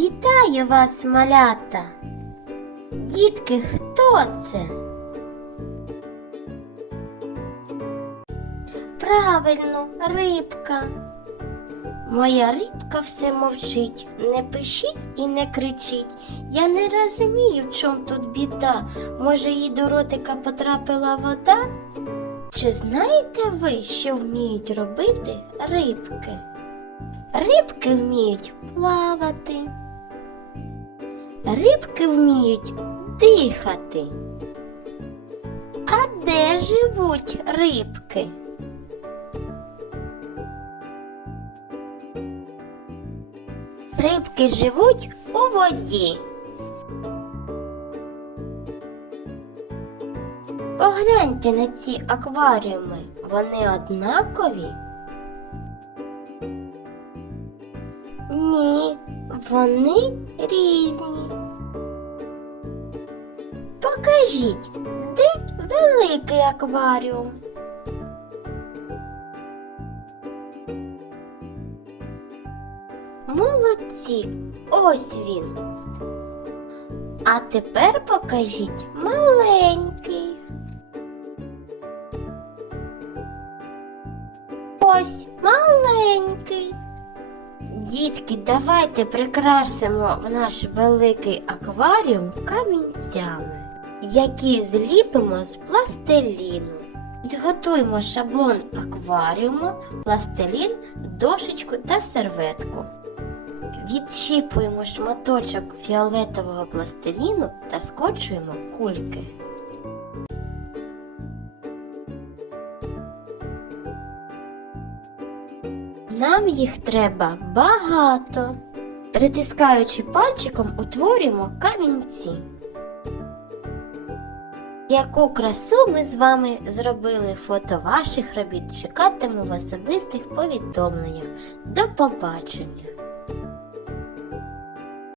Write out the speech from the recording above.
Вітаю вас, малята! Дітки, хто це? Правильно, рибка. Моя рибка все мовчить, не пишіть і не кричіть. Я не розумію, в чому тут біда. Може, їй до ротика потрапила вода? Чи знаєте ви, що вміють робити рибки? Рибки вміють плавати. Рибки вміють дихати. А де живуть рибки? Рибки живуть у воді. Погляньте на ці акваріуми. Вони однакові? Ні, вони різні. Покажіть, де великий акваріум? Молодці, ось він. А тепер покажіть маленький. Ось маленький. Дітки, давайте прикрасимо в наш великий акваріум камінцями, які зліпимо з пластиліну. Підготуємо шаблон акваріуму, пластилін, дошечку та серветку. Відщіпуємо шматочок фіолетового пластиліну та скочуємо кульки. Нам їх треба багато. Притискаючи пальчиком, утворюємо камінці. Яку красу ми з вами зробили фото ваших робіт, чекатиму в особистих повідомленнях. До побачення!